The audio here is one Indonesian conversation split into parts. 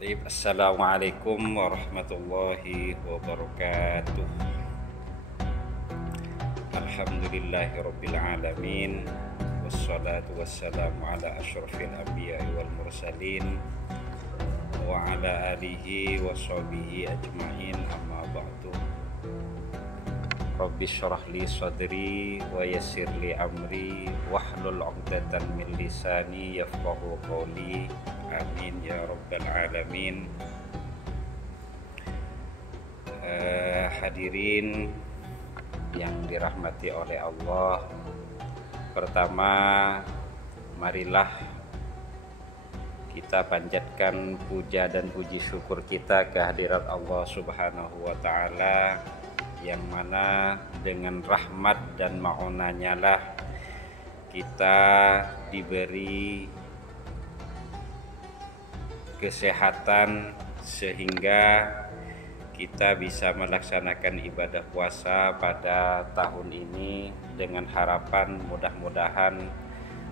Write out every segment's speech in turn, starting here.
Assalamualaikum warahmatullahi wabarakatuh. Alhamdulillahirabbil alamin. Wassalatu wassalamu ala asyrafil anbiya'i wal mursalin wa ala alihi wa sahbihi ajmain, amma ba'du. Rabbi syrah li sadri wa yassir li amri wahlul 'uqdatam min lisani yafqahu qawli. Amin ya rabbal alamin. Hadirin yang dirahmati oleh Allah, pertama marilah kita panjatkan puja dan puji syukur kita kehadirat Allah Subhanahu wa ta'ala, yang mana dengan rahmat dan ma'unanya lah kita diberi kesehatan sehingga kita bisa melaksanakan ibadah puasa pada tahun ini, dengan harapan mudah-mudahan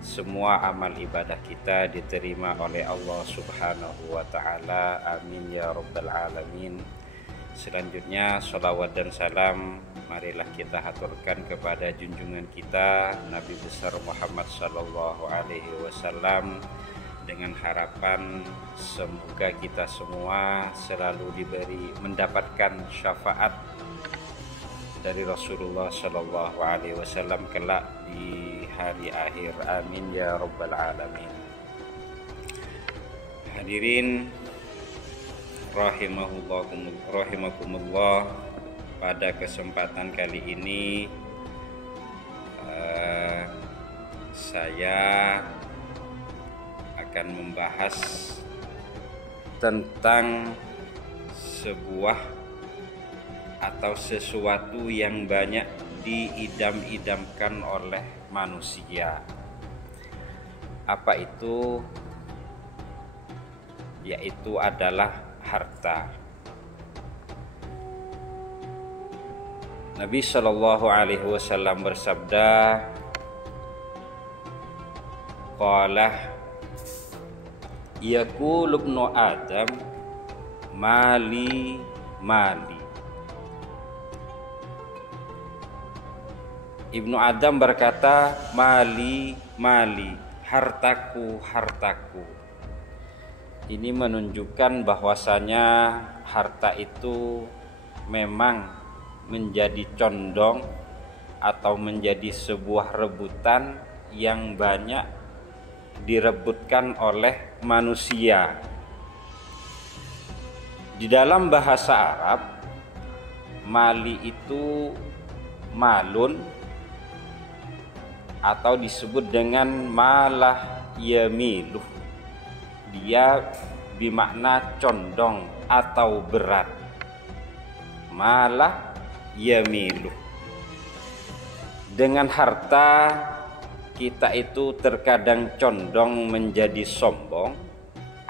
semua amal ibadah kita diterima oleh Allah Subhanahu wa ta'ala. Amin ya rabbal alamin. Selanjutnya sholawat dan salam marilah kita haturkan kepada junjungan kita Nabi besar Muhammad sallallahu alaihi wasallam, dengan harapan semoga kita semua selalu mendapatkan syafaat dari Rasulullah Shallallahu Alaihi Wasallam kelak di hari akhir. Amin ya rabbal alamin. Hadirin rahimakumullah, pada kesempatan kali ini saya akan membahas tentang sebuah atau sesuatu yang banyak diidam-idamkan oleh manusia. Apa itu? Yaitu adalah harta. Nabi Shallallahu Alaihi Wasallam bersabda, qala yaqulu ibnu Adam mali mali. Ibnu Adam berkata, mali mali, hartaku hartaku. Ini menunjukkan bahwasanya harta itu memang menjadi condong atau menjadi sebuah rebutan yang banyak direbutkan oleh manusia. Di dalam bahasa Arab, mali itu malun atau disebut dengan malah yamiluh. Dia bermakna condong atau berat. Malah yamiluh. Dengan harta kita itu terkadang condong menjadi sombong,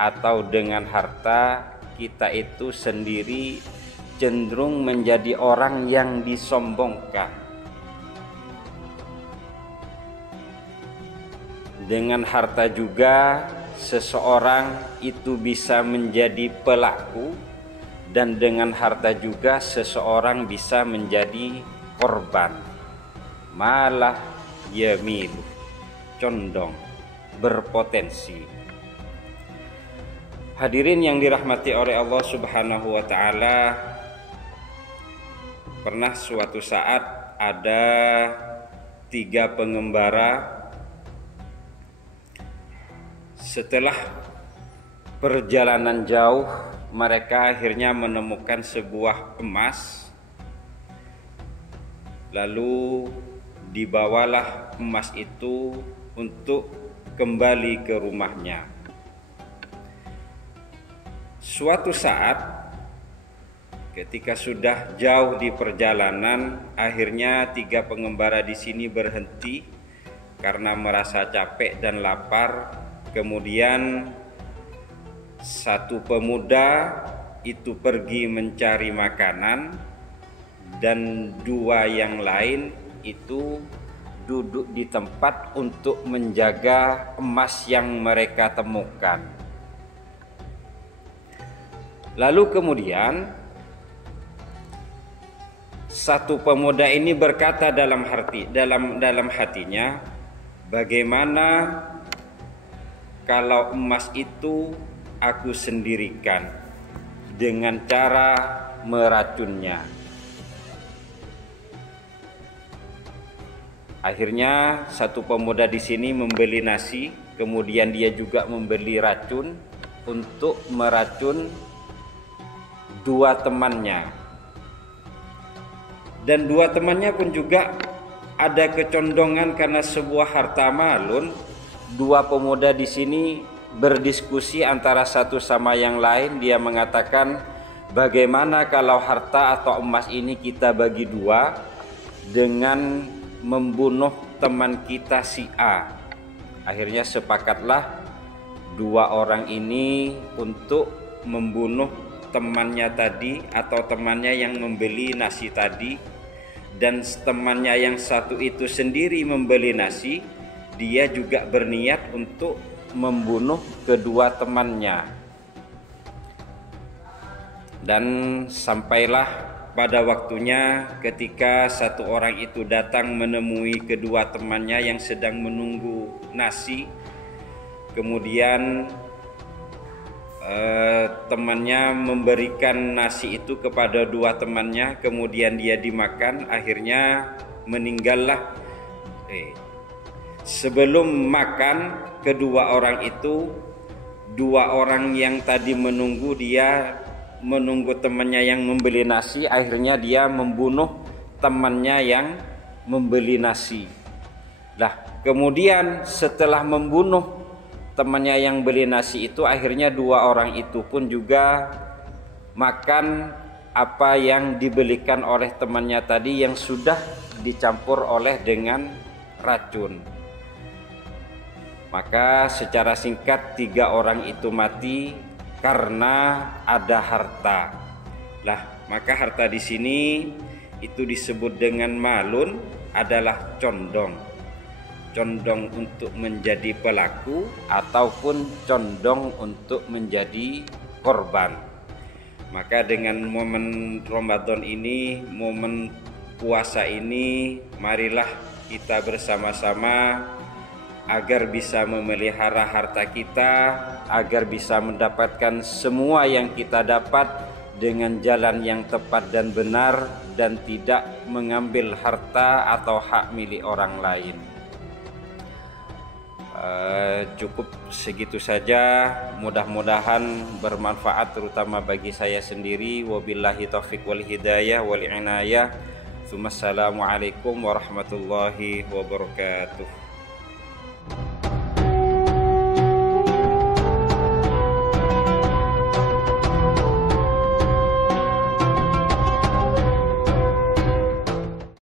atau dengan harta kita itu sendiri cenderung menjadi orang yang disombongkan. Dengan harta juga seseorang itu bisa menjadi pelaku, dan dengan harta juga seseorang bisa menjadi korban. Malah yamiluh, condong, berpotensi. Hadirin yang dirahmati oleh Allah Subhanahu wa ta'ala, pernah suatu saat ada 3 pengembara. Setelah perjalanan jauh, mereka akhirnya menemukan sebuah emas. Lalu dibawalah emas itu untuk kembali ke rumahnya. Suatu saat ketika sudah jauh di perjalanan, akhirnya 3 pengembara di sini berhenti karena merasa capek dan lapar. Kemudian satu pemuda itu pergi mencari makanan, dan 2 yang lain itu duduk di tempat untuk menjaga emas yang mereka temukan. Lalu kemudian satu pemuda ini berkata dalam hatinya, bagaimana kalau emas itu aku sendirikan dengan cara meracunnya. Akhirnya satu pemuda di sini membeli nasi, kemudian dia juga membeli racun untuk meracun dua temannya. Dan dua temannya pun juga ada kecondongan karena sebuah harta malun. Dua pemuda di sini berdiskusi antara satu sama yang lain. Dia mengatakan, bagaimana kalau harta atau emas ini kita bagi dua dengan membunuh teman kita si A. Akhirnya sepakatlah dua orang ini untuk membunuh temannya tadi atau temannya yang membeli nasi tadi, dan temannya yang satu itu sendiri membeli nasi, dia juga berniat untuk membunuh kedua temannya. Dan sampailah pada waktunya ketika satu orang itu datang menemui kedua temannya yang sedang menunggu nasi. Kemudian temannya memberikan nasi itu kepada dua temannya, kemudian dia dimakan, akhirnya meninggallah. Sebelum makan kedua orang itu, dua orang yang tadi menunggu temannya yang membeli nasi, akhirnya dia membunuh temannya yang membeli nasi. Lah, kemudian setelah membunuh temannya yang beli nasi itu, akhirnya dua orang itu pun juga makan apa yang dibelikan oleh temannya tadi yang sudah dicampur oleh dengan racun. Maka secara singkat tiga orang itu mati karena ada harta. Lah, maka harta di sini itu disebut dengan malun adalah condong. Condong untuk menjadi pelaku ataupun condong untuk menjadi korban. Maka dengan momen Ramadan ini, momen puasa ini, marilah kita bersama-sama agar bisa memelihara harta kita, agar bisa mendapatkan semua yang kita dapat dengan jalan yang tepat dan benar, dan tidak mengambil harta atau hak milik orang lain. Cukup segitu saja, mudah-mudahan bermanfaat terutama bagi saya sendiri. Wabillahi taufiq wal hidayah wal inayah. Assalamualaikum warahmatullahi wabarakatuh.